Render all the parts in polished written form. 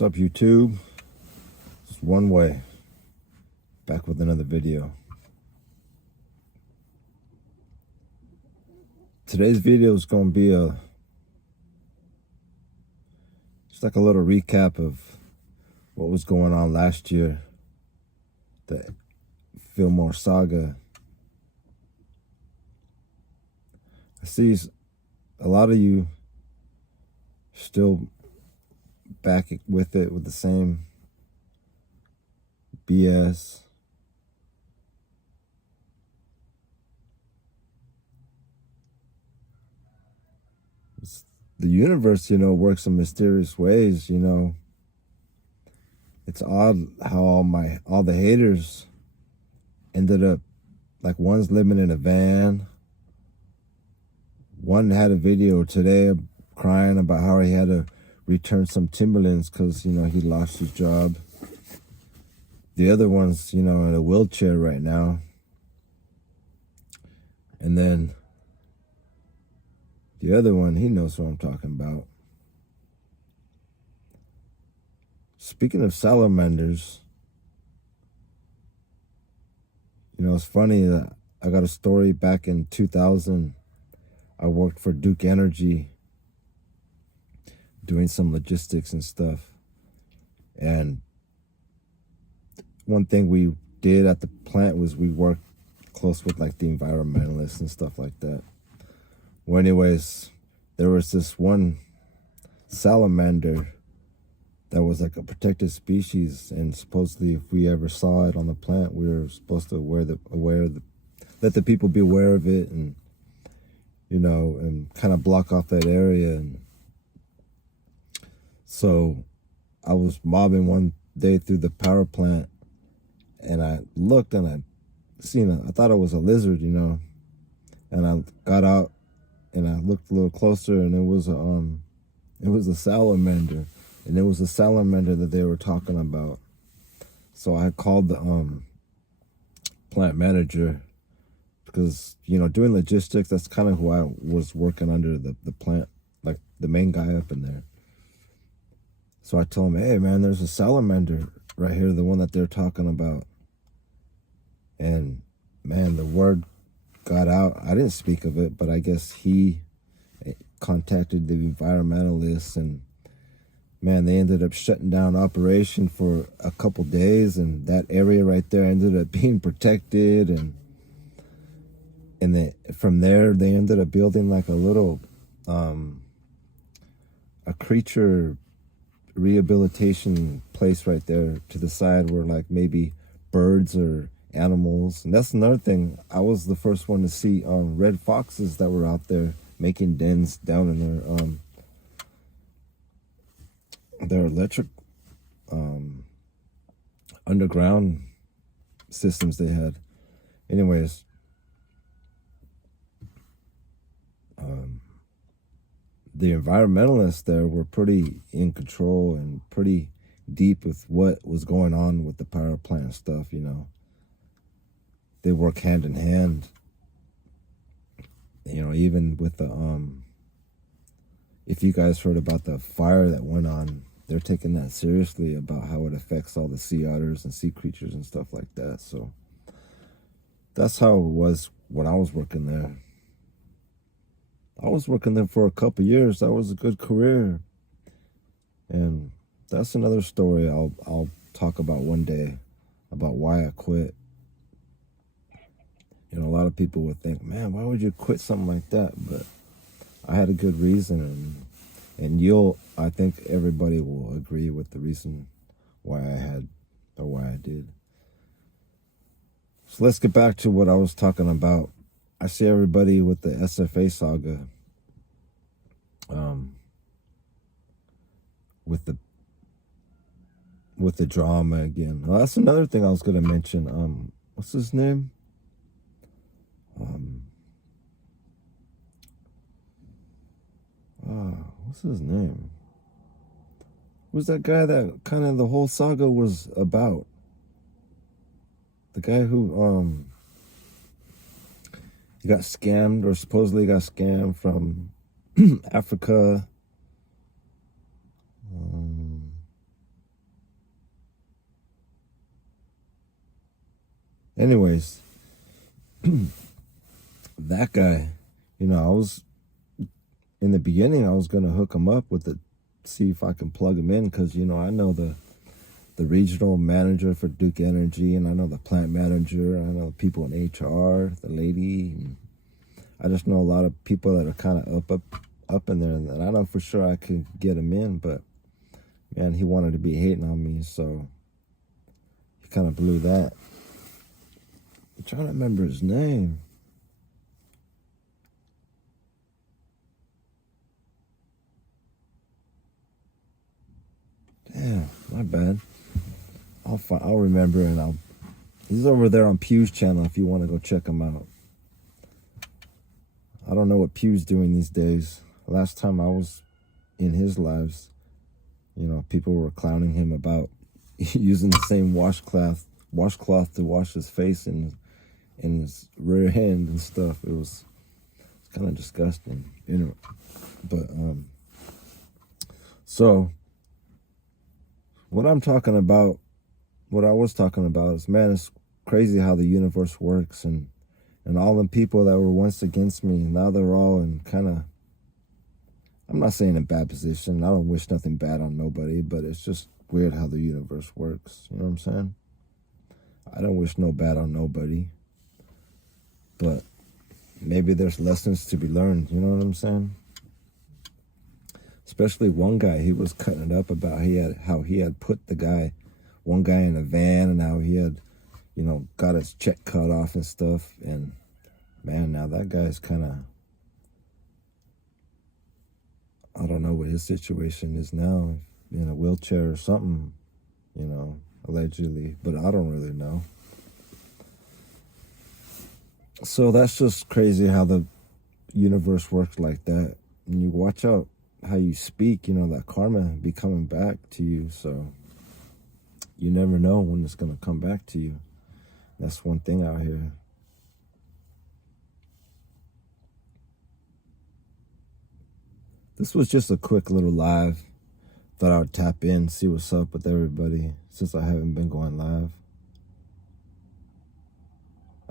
What's up, YouTube? It's One Way, back with another video. Today's video is going to be just like a little recap of what was going on last year, the Fillmoe Saga. I see a lot of you still back with it, with the same BS. The universe, works in mysterious ways. It's odd how all the haters ended up, like, one's living in a van. One had a video today crying about how he had to return some Timberlands because, he lost his job. The other one's, in a wheelchair right now. And then the other one, he knows what I'm talking about. Speaking of salamanders, it's funny that I got a story back in 2000. I worked for Duke Energy doing some logistics and stuff. And one thing we did at the plant was we worked close with, like, the environmentalists and stuff like that. Well, anyways, there was this one salamander that was like a protected species, and supposedly if we ever saw it on the plant, we were supposed to let the people be aware of it, and and kind of block off that area. And so I was mobbing one day through the power plant, and I looked and I thought it was a lizard, and I got out and I looked a little closer, and it was a salamander, and it was a salamander that they were talking about. So I called the plant manager, because doing logistics, that's kind of who I was working under, the plant, like the main guy up in there. So I told him, hey man, there's a salamander right here, the one that they're talking about. And man, the word got out. I didn't speak of it, but I guess he contacted the environmentalists, and man, they ended up shutting down operation for a couple days, and that area right there ended up being protected. And from there they ended up building like a little a creature rehabilitation place right there to the side, where like maybe birds or animals. And that's another thing, I was the first one to see red foxes that were out there making dens down in their electric underground systems they had. Anyways, the environmentalists there were pretty in control and pretty deep with what was going on with the power plant stuff. They work hand in hand, even with the if you guys heard about the fire that went on, they're taking that seriously about how it affects all the sea otters and sea creatures and stuff like that. So that's how it was when I was working there. I was working there for a couple years. That was a good career. And that's another story I'll talk about one day, about why I quit. A lot of people would think, man, why would you quit something like that? But I had a good reason, and I think everybody will agree with the reason why I did. So let's get back to what I was talking about. I see everybody with the SFA saga, with the drama again. Well, that's another thing I was going to mention. What's his name? What's his name? Who's that guy that kind of the whole saga was about? The guy who he got scammed, or supposedly got scammed from Africa. Anyways, that guy, I was in the beginning, I was gonna hook him up with see if I can plug him in, because I know the regional manager for Duke Energy, and I know the plant manager, and I know people in HR, the lady. And I just know a lot of people that are kind of up in there, and I know for sure I could get him in. But man, he wanted to be hating on me, so he kind of blew that. I'm trying to remember his name. Damn, my bad. I'll remember, and he's over there on Pew's channel if you want to go check him out. I don't know what Pew's doing these days. Last time I was in his lives, people were clowning him about using the same washcloth to wash his face and his rear end and stuff. It's kind of disgusting, But so what I was talking about is, man, it's crazy how the universe works, and all the people that were once against me, now they're all in kind of, I'm not saying in bad position. I don't wish nothing bad on nobody, but it's just weird how the universe works. You know what I'm saying? I don't wish no bad on nobody, but maybe there's lessons to be learned. You know what I'm saying? Especially one guy, he was cutting it up about how he had put one guy in a van, and how he had, got his check cut off and stuff. And man, now that guy's kind of, I don't know what his situation is now, in a wheelchair or something, allegedly, but I don't really know. So that's just crazy how the universe works like that. And you watch out how you speak, that karma be coming back to you. So you never know when it's going to come back to you. That's one thing out here. This was just a quick little live. Thought I would tap in, see what's up with everybody, since I haven't been going live.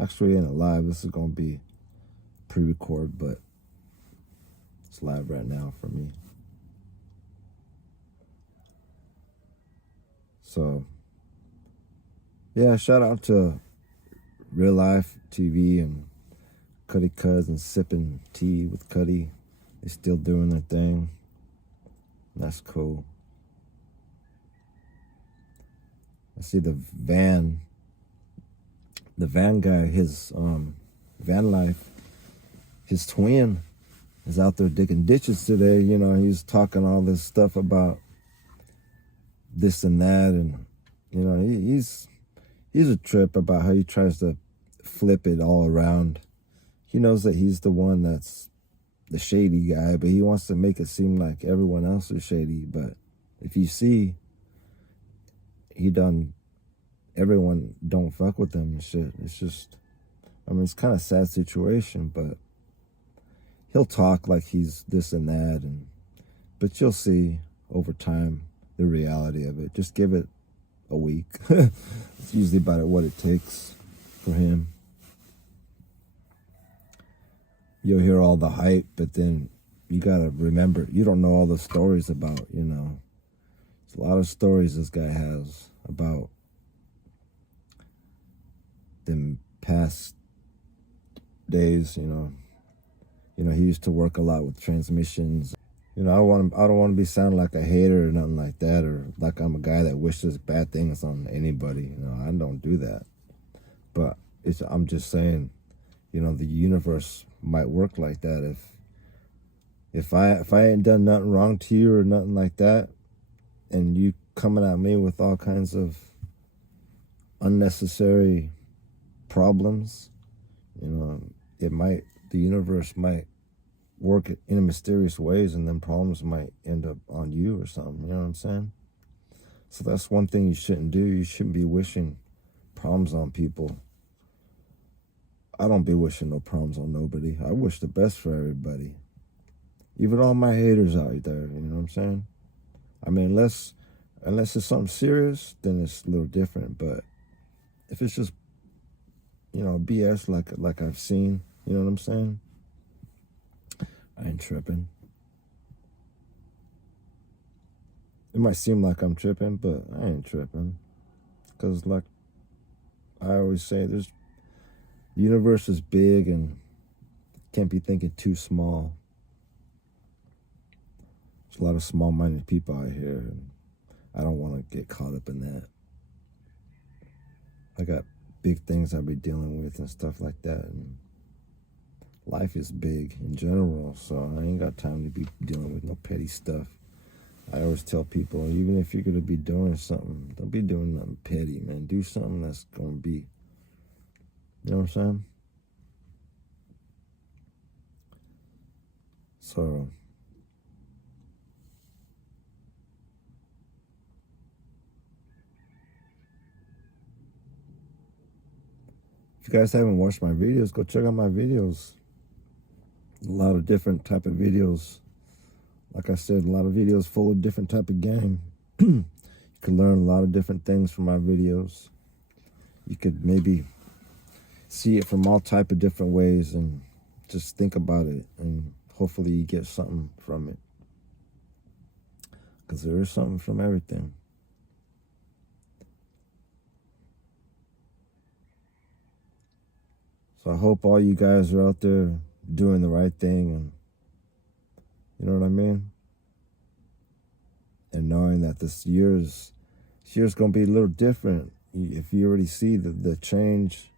Actually, in a live, this is going to be pre-record, but it's live right now for me. So, yeah, shout out to Real Life TV and Cuddy Cuz and Sipping Tea with Cuddy. They're still doing their thing. That's cool. I see the van guy, his van life, his twin is out there digging ditches today. He's talking all this stuff about this and that, and he's a trip about how he tries to flip it all around. He knows that he's the one that's the shady guy, but he wants to make it seem like everyone else is shady. But if you see, everyone don't fuck with him and shit. It's just, it's kind of a sad situation, but he'll talk like he's this and that, but you'll see over time the reality of it. Just give it a week. It's usually about what it takes for him. You'll hear all the hype, but then you gotta remember, you don't know all the stories about, there's a lot of stories this guy has about them past days. He used to work a lot with transmissions. I don't want to be sounding like a hater or nothing like that, or like I'm a guy that wishes bad things on anybody. I don't do that. But I'm just saying, the universe might work like that. If I ain't done nothing wrong to you or nothing like that, and you coming at me with all kinds of unnecessary problems, the universe might work in mysterious ways, and then problems might end up on you or something. You know what I'm saying? So that's one thing you shouldn't do. You shouldn't be wishing problems on people. I don't be wishing no problems on nobody. I wish the best for everybody. Even all my haters out there, you know what I'm saying? Unless it's something serious, then it's a little different. But if it's just BS like I've seen. You know what I'm saying? I ain't tripping. It might seem like I'm tripping, but I ain't tripping. Because like I always say, the universe is big and can't be thinking too small. There's a lot of small-minded people out here, and I don't want to get caught up in that. I got big things I'll be dealing with and stuff like that, and life is big in general, so I ain't got time to be dealing with no petty stuff. I always tell people, even if you're going to be doing something, don't be doing nothing petty, man. Do something that's going to be, you know what I'm saying? So, if you guys haven't watched my videos, go check out my videos. A lot of different type of videos. Like I said, a lot of videos full of different type of game. You can learn a lot of different things from my videos. You could maybe see it from all type of different ways and just think about it, and hopefully you get something from it, because there is something from everything. So I hope all you guys are out there doing the right thing, and you know what I mean, and knowing that this year's going to be a little different. If you already see the change,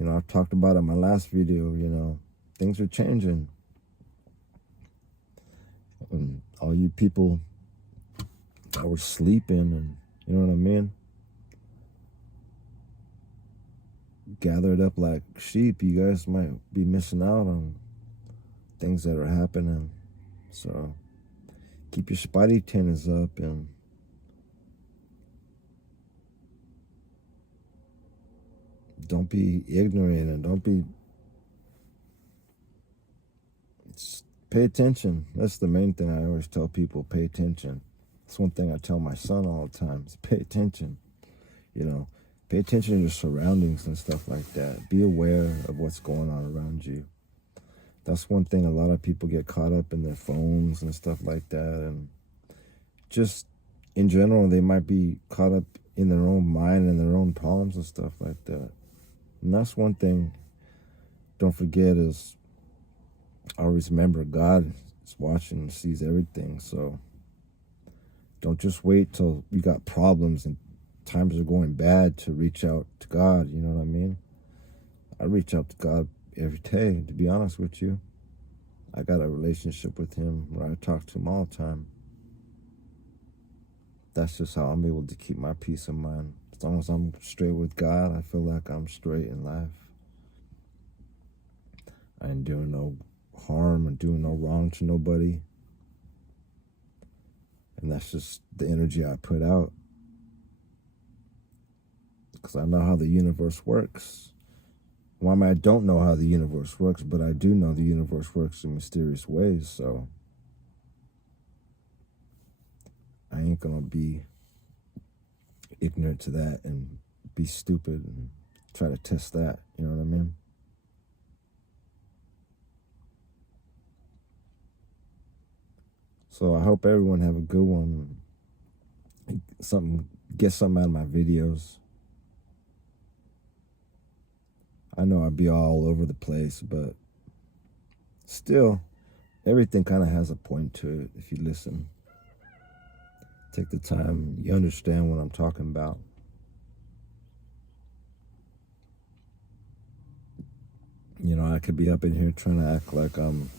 I've talked about it in my last video, things are changing. And all you people that were sleeping, and you know what I mean, gathered up like sheep, you guys might be missing out on things that are happening. So keep your spidey antennas up, and don't be ignorant, and don't be, pay attention. That's the main thing I always tell people, pay attention. That's one thing I tell my son all the time, is pay attention. Pay attention to your surroundings and stuff like that. Be aware of what's going on around you. That's one thing, a lot of people get caught up in their phones and stuff like that, and just in general, they might be caught up in their own mind and their own problems and stuff like that. And that's one thing, don't forget, is always remember God is watching and sees everything. So don't just wait till you got problems and times are going bad to reach out to God. You know what I mean? I reach out to God every day, to be honest with you. I got a relationship with him where I talk to him all the time. That's just how I'm able to keep my peace of mind. As long as I'm straight with God, I feel like I'm straight in life. I ain't doing no harm and doing no wrong to nobody. And that's just the energy I put out, because I know how the universe works. Well, I mean, I don't know how the universe works, but I do know the universe works in mysterious ways, so I ain't gonna be ignorant to that and be stupid and try to test that, you know what I mean? So I hope everyone have a good one. Get something out of my videos. I know I'd be all over the place, but still, everything kind of has a point to it if you listen. Take the time, you understand what I'm talking about. I could be up in here trying to act like I'm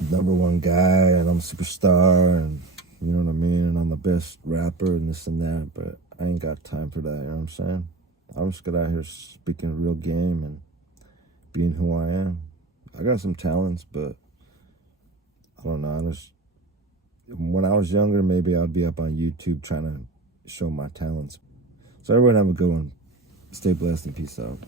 #1 guy and I'm a superstar, and you know what I mean, and I'm the best rapper and this and that, but I ain't got time for that, you know what I'm saying? I'm just get out here speaking real game and being who I am. I got some talents, but I don't know. When I was younger, maybe I'd be up on YouTube trying to show my talents. So everyone have a good one. Stay blessed and peace out.